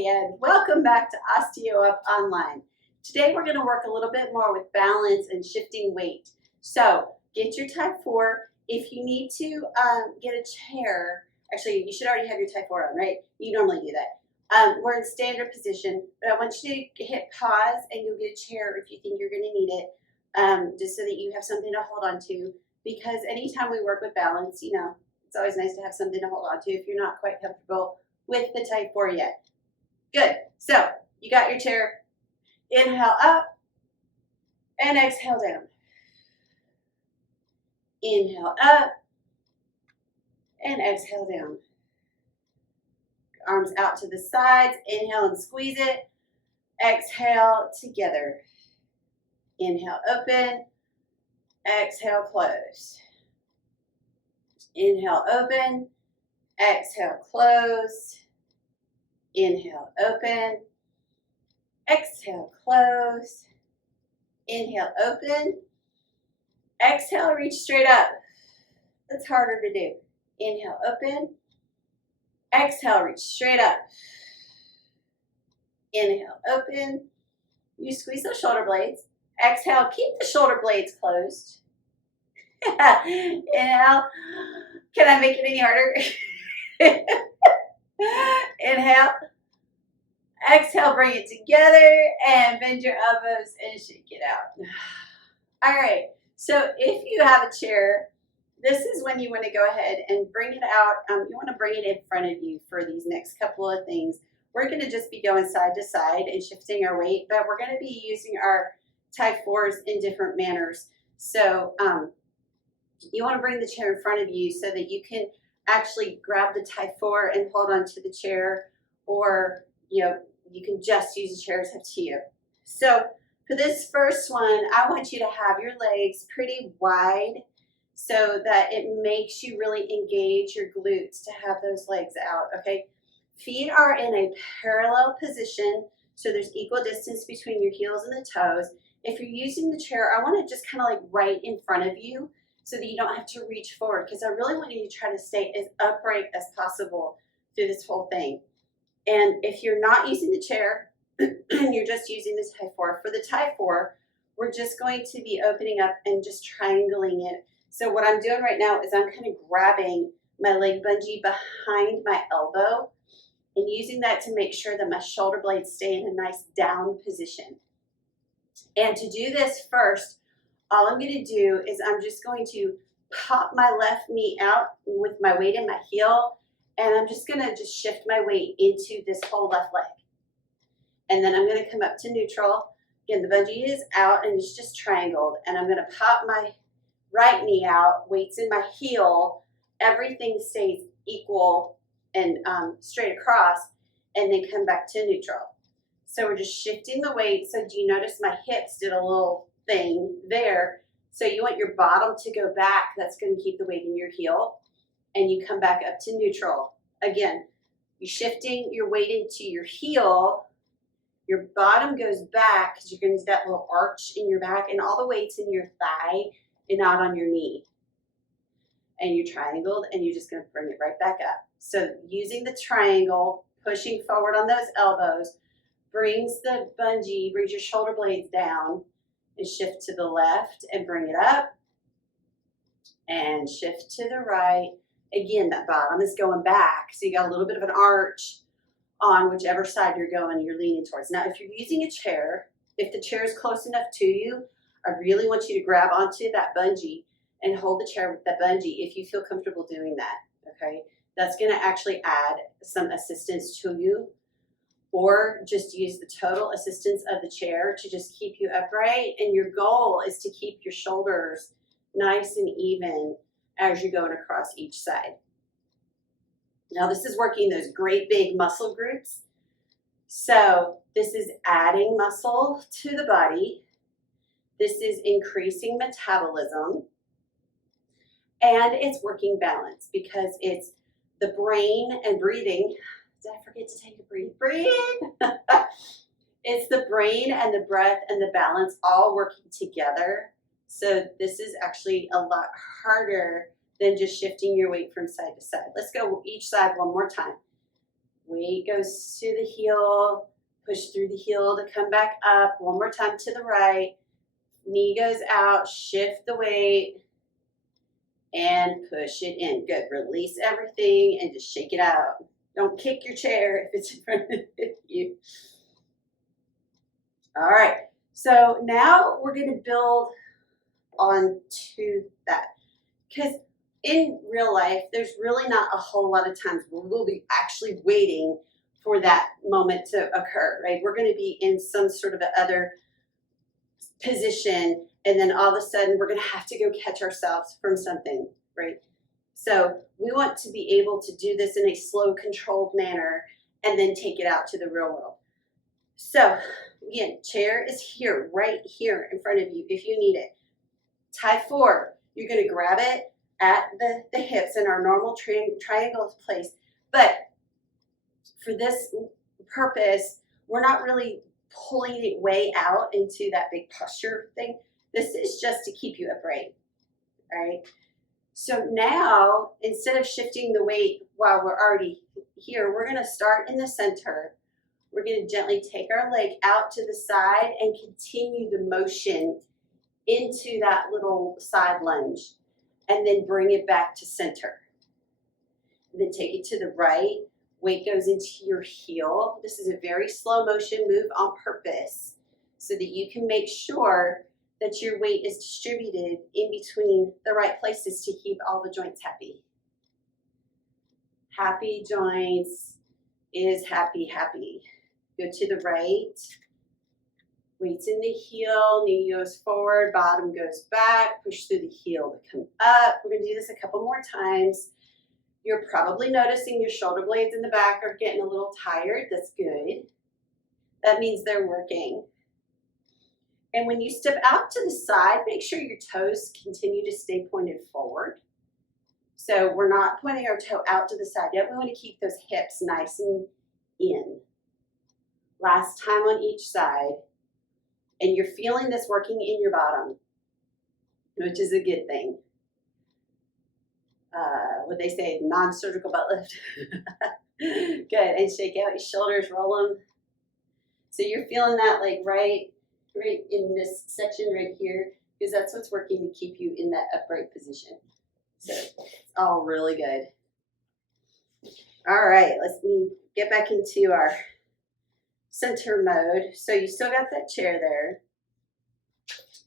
Hi, and welcome back to OsteoUp Online. Today we're going to work a little bit more with balance and shifting weight. So get your type 4. If you need to get a chair, actually you should already have your type 4 on, right? You normally do that. We're in standard position, but I want you to hit pause and you'll get a chair if you think you're going to need it, just so that you have something to hold on to. Because anytime we work with balance, you know, it's always nice to have something to hold on to if you're not quite comfortable with the type 4 yet. Good. So you got your chair. Inhale up and exhale down. Inhale up and exhale down. Arms out to the sides. Inhale and squeeze it. Exhale together. Inhale, open. Exhale, close. Inhale, open. Exhale, close. Inhale, open. Exhale, close. Inhale, open. Exhale, reach straight up. That's harder to do. Inhale, open. Exhale, reach straight up. Inhale, open. You squeeze those shoulder blades. Exhale, keep the shoulder blades closed. Inhale. Can I make it any harder? Inhale. Exhale, bring it together and bend your elbows and shake it out. All right, so if you have a chair, this is when you want to go ahead and bring it out. You want to bring it in front of you for these next couple of things. We're going to just be going side to side and shifting our weight, but we're going to be using our type 4s in different manners. So you want to bring the chair in front of you so that you can actually grab the type 4 and hold on to the chair, or you can just use the chair. It's up to you. So for this first one, I want you to have your legs pretty wide so that it makes you really engage your glutes to have those legs out, okay? Feet are in a parallel position, so there's equal distance between your heels and the toes. If you're using the chair, I want it just kind of like right in front of you so that you don't have to reach forward, because I really want you to try to stay as upright as possible through this whole thing. And if you're not using the chair, and you're just using the type 4, for the type 4, we're just going to be opening up and just triangling it. So what I'm doing right now is I'm kind of grabbing my leg bungee behind my elbow and using that to make sure that my shoulder blades stay in a nice down position. And to do this first, all I'm going to do is I'm just going to pop my left knee out with my weight in my heel, and I'm just going to just shift my weight into this whole left leg. And then I'm going to come up to neutral. Again, the bungee is out and it's just triangled. And I'm going to pop my right knee out, weights in my heel. Everything stays equal and straight across, and then come back to neutral. So we're just shifting the weight. So do you notice my hips did a little thing there? So you want your bottom to go back. That's going to keep the weight in your heel. And you come back up to neutral. Again, you're shifting your weight into your heel. Your bottom goes back because you're going to do that little arch in your back, and all the weight's in your thigh and not on your knee. And you're triangled, and you're just going to bring it right back up. So using the triangle, pushing forward on those elbows, brings the bungee, brings your shoulder blades down, and shift to the left and bring it up, and shift to the right. Again, that bottom is going back, so you got a little bit of an arch on whichever side you're going, you're leaning towards. Now, if you're using a chair, if the chair is close enough to you, I really want you to grab onto that bungee and hold the chair with that bungee if you feel comfortable doing that, okay? That's going to actually add some assistance to you, or just use the total assistance of the chair to just keep you upright. And your goal is to keep your shoulders nice and even as you're going across each side. Now this is working those great big muscle groups. So this is adding muscle to the body. This is increasing metabolism. And it's working balance because it's the brain and breathing. Did I forget to take a breathe? Breathe! It's the brain and the breath and the balance all working together. So this is actually a lot harder than just shifting your weight from side to side. Let's go each side one more time. Weight goes to the heel, push through the heel to come back up. One more time to the right. Knee goes out, shift the weight, and push it in. Good. Release everything and just shake it out. Don't kick your chair if it's in front of you. All right. So now we're going to build on to that. Because in real life, there's really not a whole lot of times where we'll be actually waiting for that moment to occur, right? We're going to be in some sort of other position, and then all of a sudden we're going to have to go catch ourselves from something, right? So we want to be able to do this in a slow, controlled manner and then take it out to the real world. So again, chair is here, right here in front of you if you need it. Tie forward. You're going to grab it at the hips in our normal triangle place. But for this purpose, we're not really pulling it way out into that big posture thing. This is just to keep you upright. All right. So now, instead of shifting the weight while we're already here, we're going to start in the center. We're going to gently take our leg out to the side and continue the motion into that little side lunge, and then bring it back to center. And then take it to the right. Weight goes into your heel. This is a very slow motion move on purpose so that you can make sure that your weight is distributed in between the right places to keep all the joints happy. Happy joints is happy, happy. Go to the right. Weight's in the heel, knee goes forward, bottom goes back, push through the heel to come up. We're going to do this a couple more times. You're probably noticing your shoulder blades in the back are getting a little tired. That's good. That means they're working. And when you step out to the side, make sure your toes continue to stay pointed forward. So we're not pointing our toe out to the side yet. We want to keep those hips nice and in. Last time on each side. And you're feeling this working in your bottom, which is a good thing. What they say, non-surgical butt lift. Good, and shake out your shoulders, roll them. So you're feeling that like right in this section right here, because that's what's working to keep you in that upright position. So it's all really good. All right, let's get back into our center mode. So you still got that chair there.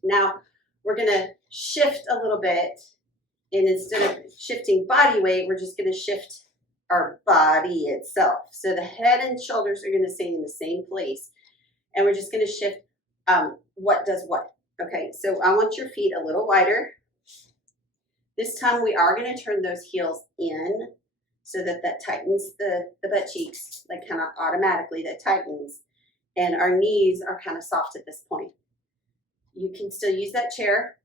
Now we're going to shift a little bit, and instead of shifting body weight, we're just going to shift our body itself. So the head and shoulders are going to stay in the same place, and we're just going to shift what does what. Okay, so I want your feet a little wider. This time we are going to turn those heels in so that tightens the butt cheeks, like kind of automatically that tightens. And our knees are kind of soft at this point. You can still use that chair.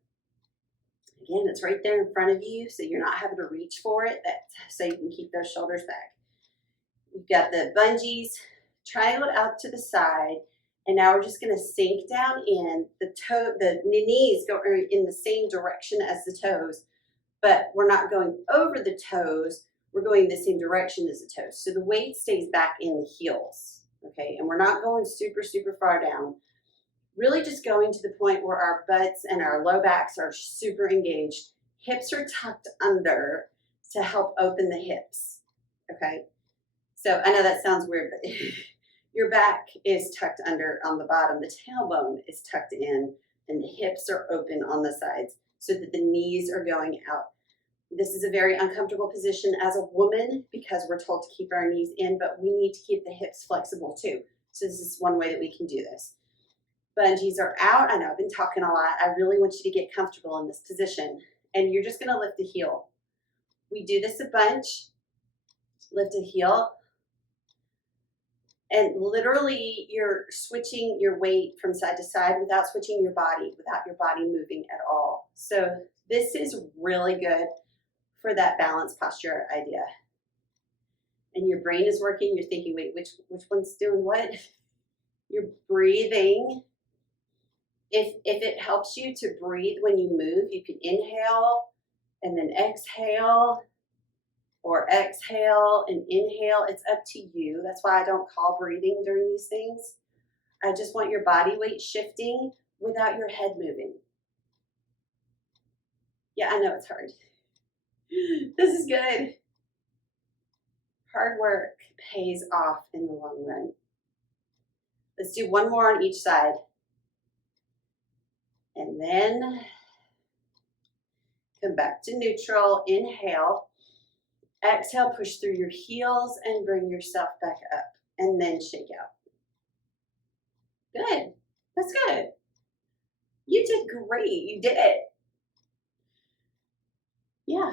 Again, it's right there in front of you, so you're not having to reach for it, so you can keep those shoulders back. You've got the bungees, triangle out to the side, and now we're just going to sink down in. The knees go in the same direction as the toes, but we're not going over the toes. We're going the same direction as the toes. So the weight stays back in the heels, okay? And we're not going super, super far down. Really just going to the point where our butts and our low backs are super engaged. Hips are tucked under to help open the hips, okay? So I know that sounds weird, but your back is tucked under on the bottom. The tailbone is tucked in, and the hips are open on the sides so that the knees are going out. This is a very uncomfortable position as a woman because we're told to keep our knees in, but we need to keep the hips flexible too. So this is one way that we can do this. Bungees are out. I know I've been talking a lot. I really want you to get comfortable in this position. And you're just going to lift the heel. We do this a bunch. Lift a heel. And literally you're switching your weight from side to side without switching your body, without your body moving at all. So this is really good for that balance posture idea. And your brain is working. You're thinking, wait, which one's doing what? You're breathing. If it helps you to breathe when you move, you can inhale and then exhale. or exhale and inhale. It's up to you. That's why I don't call breathing during these things. I just want your body weight shifting without your head moving. Yeah, I know it's hard. This is good. Hard work pays off in the long run. Let's do one more on each side. And then come back to neutral. Inhale. Exhale, push through your heels and bring yourself back up. And then shake out. Good. That's good. You did great. You did it. Yeah.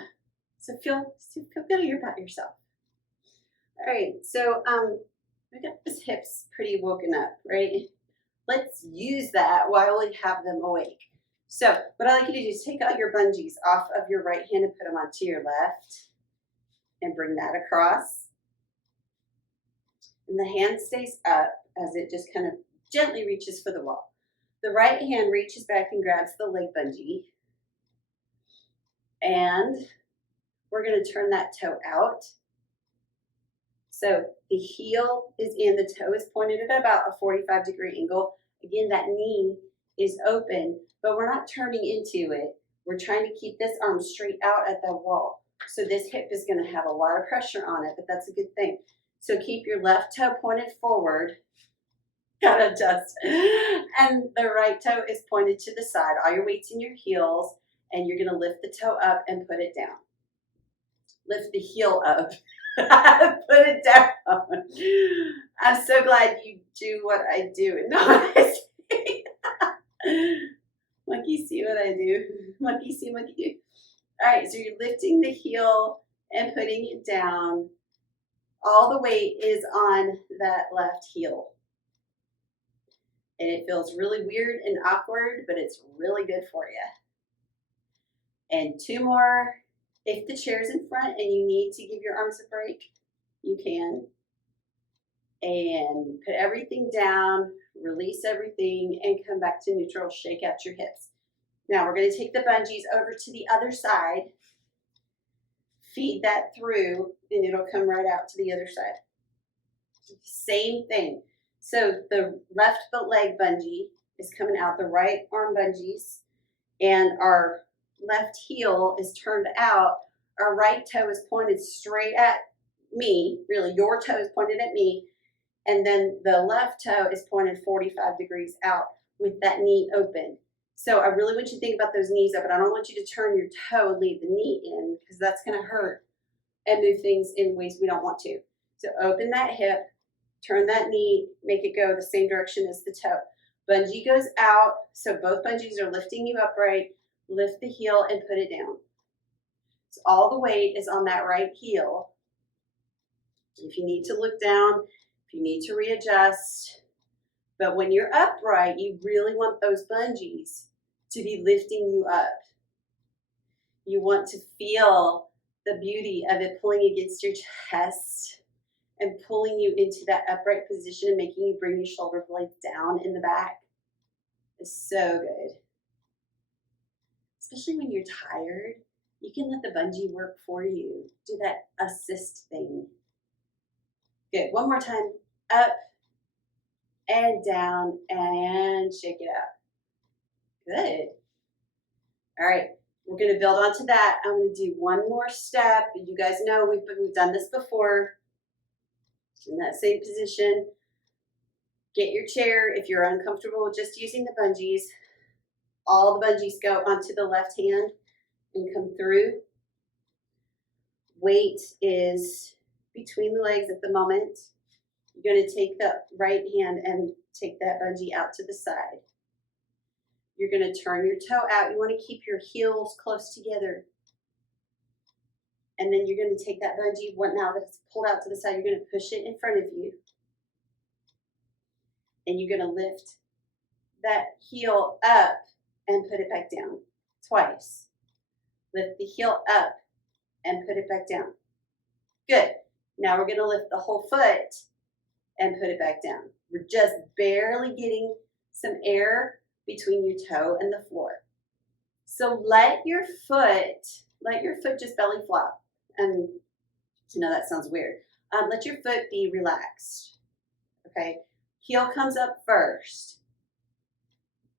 So feel good about yourself. All right. So we got these hips pretty woken up, right? Let's use that while we have them awake. So what I like you to do is take out your bungees off of your right hand and put them onto your left. And bring that across. And the hand stays up as it just kind of gently reaches for the wall. The right hand reaches back and grabs the leg bungee. And we're going to turn that toe out. So the heel is in, the toe is pointed at about a 45-degree angle. Again, that knee is open, but we're not turning into it. We're trying to keep this arm straight out at the wall. So this hip is going to have a lot of pressure on it, but that's a good thing. So keep your left toe pointed forward. Gotta adjust. And the right toe is pointed to the side. All your weight's in your heels, and you're going to lift the toe up and put it down. Lift the heel up. Put it down. I'm so glad you do what I do and not what I say. Monkey see what I do. Monkey see, monkey do. All right, so you're lifting the heel and putting it down. All the weight is on that left heel. And it feels really weird and awkward, but it's really good for you. And two more. If the chair's in front and you need to give your arms a break, you can. And put everything down, release everything, and come back to neutral. Shake out your hips. Now we're going to take the bungees over to the other side. Feed that through, and it'll come right out to the other side. Same thing. So the left foot leg bungee is coming out, the right arm bungees, and our left heel is turned out. Our right toe is pointed straight at me. Really, your toe is pointed at me. And then the left toe is pointed 45 degrees out with that knee open. So I really want you to think about those knees up, but I don't want you to turn your toe and leave the knee in because that's going to hurt and move things in ways we don't want to. So open that hip, turn that knee, make it go the same direction as the toe. Bungee goes out, so both bungees are lifting you upright. Lift the heel and put it down. So all the weight is on that right heel. If you need to look down, if you need to readjust, but when you're upright, you really want those bungees to be lifting you up. You want to feel the beauty of it pulling against your chest and pulling you into that upright position and making you bring your shoulder blades down in the back. It's so good. Especially when you're tired, you can let the bungee work for you. Do that assist thing. Good. One more time. Up and down and shake it out. Good. All right. We're going to build onto that. I'm going to do one more step. You guys know we've done this before. In that same position. Get your chair if you're uncomfortable with just using the bungees. All the bungees go onto the left hand and come through. Weight is between the legs at the moment. You're going to take the right hand and take that bungee out to the side. You're going to turn your toe out. You want to keep your heels close together. And then you're going to take that bungee, now that it's pulled out to the side, you're going to push it in front of you. And you're going to lift that heel up and put it back down twice. Lift the heel up and put it back down. Good. Now we're going to lift the whole foot and put it back down. We're just barely getting some air between your toe and the floor. So let your foot just belly flop and I know that sounds weird. Let your foot be relaxed, okay? Heel comes up first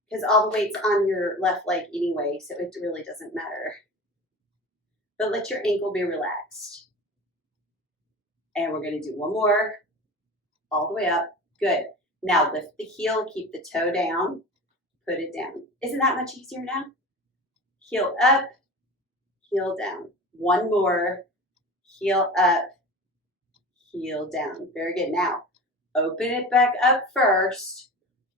because all the weight's on your left leg anyway, so it really doesn't matter. But let your ankle be relaxed. And we're gonna do one more, all the way up. Good. Now lift the heel, keep the toe down, put it down. Isn't that much easier now? Heel up, heel down. One more, heel up, heel down. Very good. Now, open it back up first,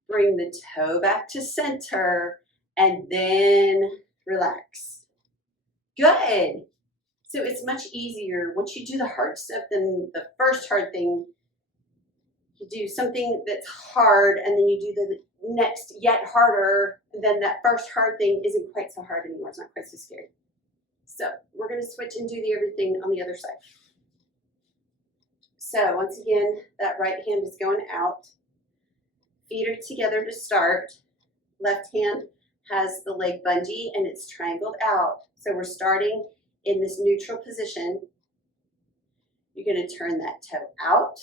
bring the toe back to center, and then relax. Good. So it's much easier once you do the hard stuff than the first hard thing. You do something that's hard, and then you do the next yet harder, and then that first hard thing isn't quite so hard anymore. It's not quite so scary. So we're going to switch and do everything on the other side. So once again, that right hand is going out. Feet are together to start. Left hand has the leg bungee and it's triangled out. So we're starting in this neutral position. You're going to turn that toe out.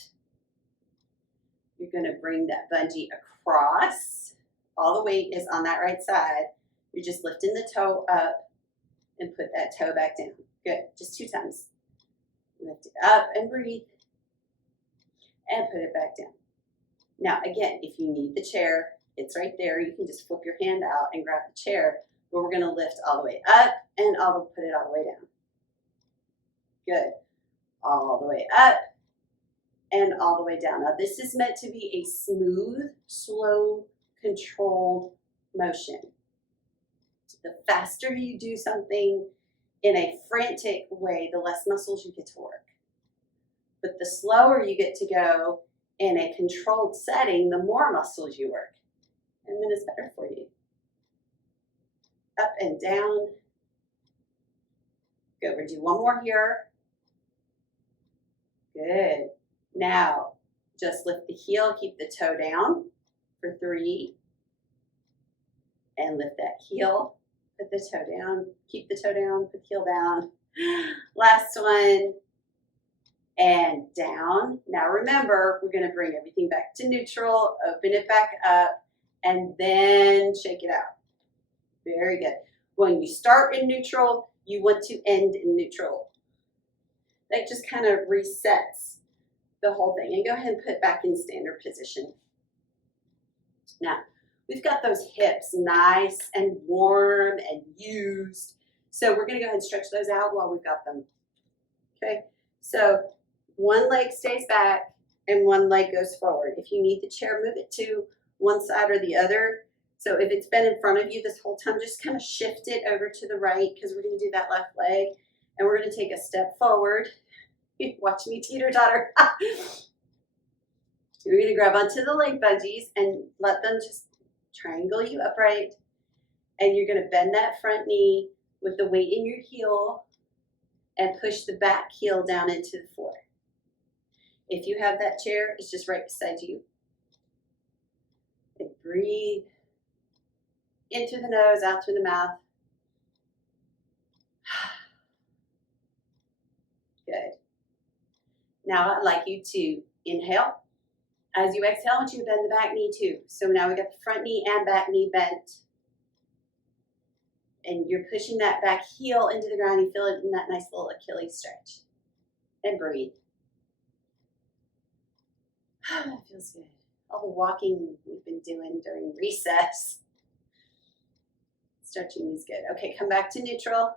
You're going to bring that bungee across. All the weight is on that right side. You're just lifting the toe up and put that toe back down. Good. Just 2 times. Lift it up and breathe. And put it back down. Now, again, if you need the chair, it's right there. You can just flip your hand out and grab the chair. But we're going to lift all the way up and put it all the way down. Good. All the way up and all the way down. Now, this is meant to be a smooth, slow, controlled motion. The faster you do something in a frantic way, the less muscles you get to work. But the slower you get to go in a controlled setting, the more muscles you work. And then it's better for you. Up and down. Good. We'll do one more here. Good. Now, just lift the heel, keep the toe down for 3. And lift that heel, put the toe down, keep the toe down, put the heel down. Last one. And down. Now remember, we're going to bring everything back to neutral, open it back up, and then shake it out. Very good. When you start in neutral, you want to end in neutral. That just kind of resets the whole thing. And go ahead and put it back in standard position. Now, we've got those hips nice and warm and used. So we're going to go ahead and stretch those out while we've got them. Okay, so one leg stays back and one leg goes forward. If you need the chair, move it to one side or the other. So if it's been in front of you this whole time, just kind of shift it over to the right because we're going to do that left leg. And we're going to take a step forward. Watch me teeter-totter. We're going to grab onto the leg bungees and let them just triangle you upright. And you're going to bend that front knee with the weight in your heel and push the back heel down into the floor. If you have that chair, it's just right beside you. And breathe in through the nose, out through the mouth. Good. Now I'd like you to inhale. As you exhale, I want you to bend the back knee too. So now we got the front knee and back knee bent. And you're pushing that back heel into the ground. You feel it in that nice little Achilles stretch. And breathe. That feels good. All the walking we've been doing during recess. Stretching is good. Okay, come back to neutral.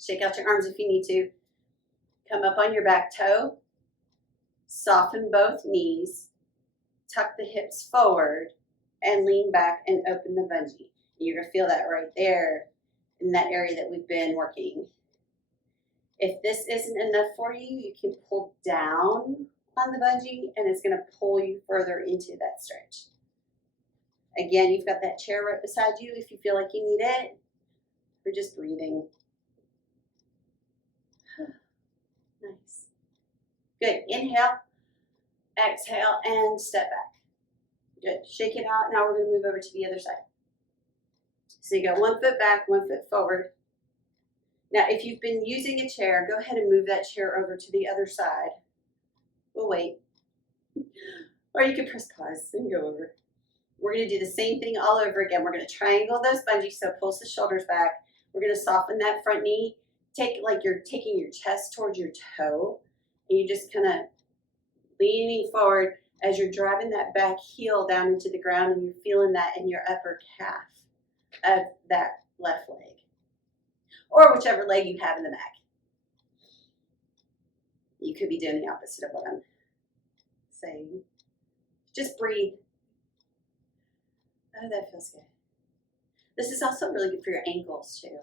Shake out your arms if you need to. Come up on your back toe. Soften both knees. Tuck the hips forward and lean back and open the bungee. You're going to feel that right there in that area that we've been working. If this isn't enough for you, you can pull down on the bungee and it's going to pull you further into that stretch. Again, you've got that chair right beside you if you feel like you need it. We're just breathing. Nice. Good. Inhale, exhale, and step back. Good. Shake it out. Now we're going to move over to the other side. So you got one foot back, one foot forward. Now, if you've been using a chair, go ahead and move that chair over to the other side. We'll wait. Or you can press pause and go over. We're going to do the same thing all over again. We're going to triangle those bungees, so pulse the shoulders back. We're going to soften that front knee. Take like you're taking your chest towards your toe, and you just kind of leaning forward as you're driving that back heel down into the ground, and you're feeling that in your upper calf of that left leg, or whichever leg you have in the back. You could be doing the opposite of what I'm saying. Just breathe. Oh, that feels good. This is also really good for your ankles too.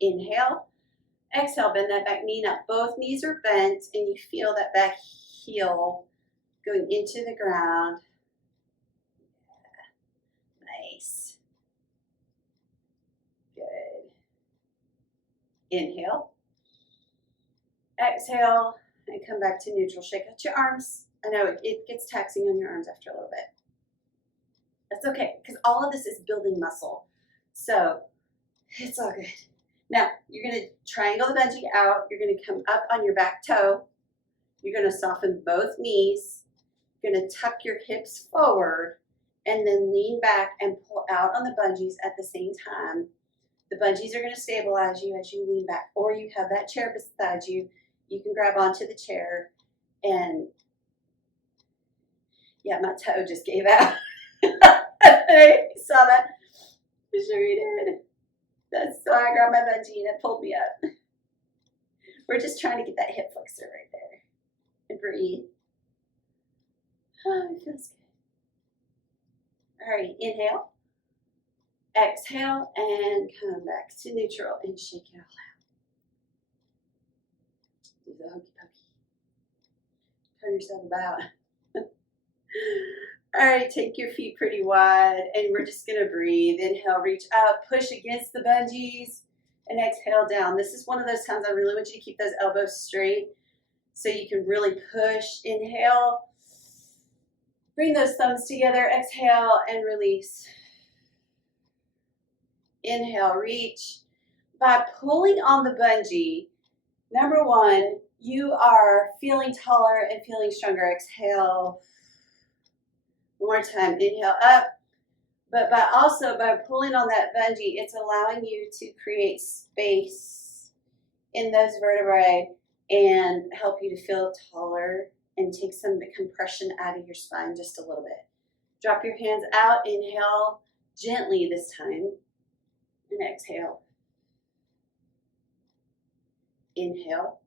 Inhale. Exhale, bend that back knee. Now both knees are bent and you feel that back heel going into the ground. Yeah. Nice. Good. Inhale. Exhale and come back to neutral. Shake out your arms. I know it gets taxing on your arms after a little bit. That's okay, because all of this is building muscle. So it's all good. Now, you're going to triangle the bungee out. You're going to come up on your back toe. You're going to soften both knees. You're going to tuck your hips forward and then lean back and pull out on the bungees at the same time. The bungees are going to stabilize you as you lean back, or you have that chair beside you. You can grab onto the chair and, yeah, my toe just gave out. You saw that? I'm sure you did. That's so I grabbed my bungee and it pulled me up. We're just trying to get that hip flexor right there. And breathe. Oh, it feels good. All right, inhale. Exhale and come back to neutral and shake it all out. Do the hokey pokey. Turn yourself about. All right, take your feet pretty wide and we're just gonna breathe. Inhale, reach up, push against the bungees, and exhale down. This is one of those times I really want you to keep those elbows straight so you can really push. Inhale, bring those thumbs together, exhale and release. Inhale, reach. By pulling on the bungee, number one, you are feeling taller and feeling stronger. Exhale. One more time, inhale up, but by pulling on that bungee, it's allowing you to create space in those vertebrae and help you to feel taller and take some of the compression out of your spine just a little bit. Drop your hands out, inhale gently this time, and exhale. Inhale.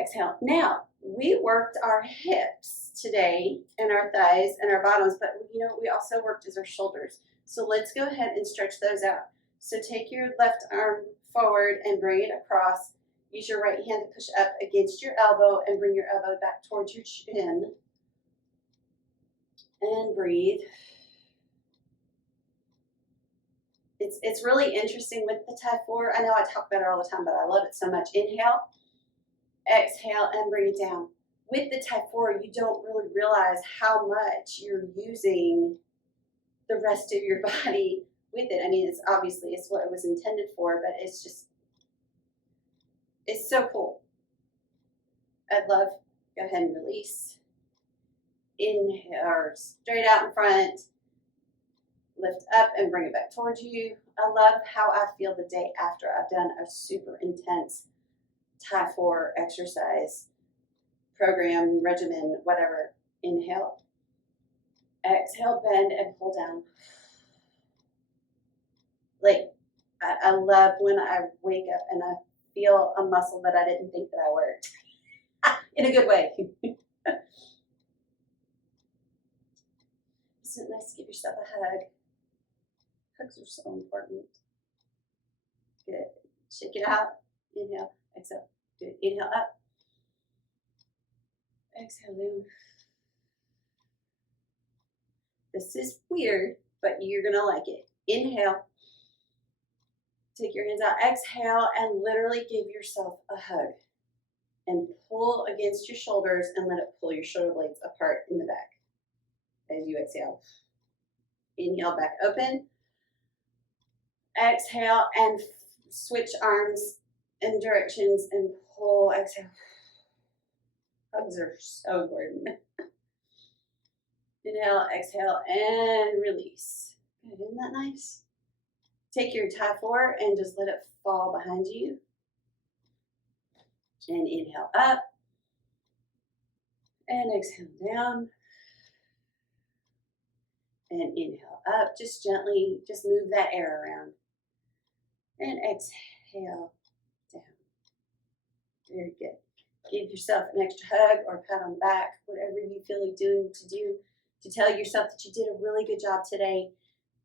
Exhale. Now, we worked our hips today and our thighs and our bottoms, but you know, we also worked as our shoulders. So let's go ahead and stretch those out. So take your left arm forward and bring it across. Use your right hand to push up against your elbow and bring your elbow back towards your chin. And breathe. It's really interesting with the type 4. I know I talk about it all the time, but I love it so much. Inhale. Exhale and bring it down. With the type 4, you don't really realize how much you're using the rest of your body with it. I mean, it's obviously it's what it was intended for, but it's just, it's so cool. I'd love, go ahead and release. Inhale, or straight out in front. Lift up and bring it back towards you. I love how I feel the day after I've done a super intense type 4 exercise program, regimen, whatever. Inhale. Exhale, bend and pull down. Like, I love when I wake up and I feel a muscle that I didn't think that I worked. In a good way. Isn't it nice to give yourself a hug? Hugs are so important. Good. Shake it out. Inhale. Exhale. Good. Inhale up. Exhale down. This is weird, but you're going to like it. Inhale. Take your hands out. Exhale and literally give yourself a hug. And pull against your shoulders and let it pull your shoulder blades apart in the back as you exhale. Inhale, back open. Exhale and switch arms in directions and pull. Exhale. Hugs are so important. Inhale, exhale, and release. Good, isn't that nice? Take your tie 4 and just let it fall behind you. And inhale up. And exhale down. And inhale up. Just gently, just move that air around. And exhale down. Very good. Give yourself an extra hug or pat on the back, whatever you feel like doing to tell yourself that you did a really good job today.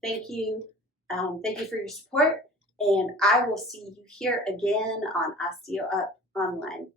Thank you. Thank you for your support. And I will see you here again on OsteoUp Online.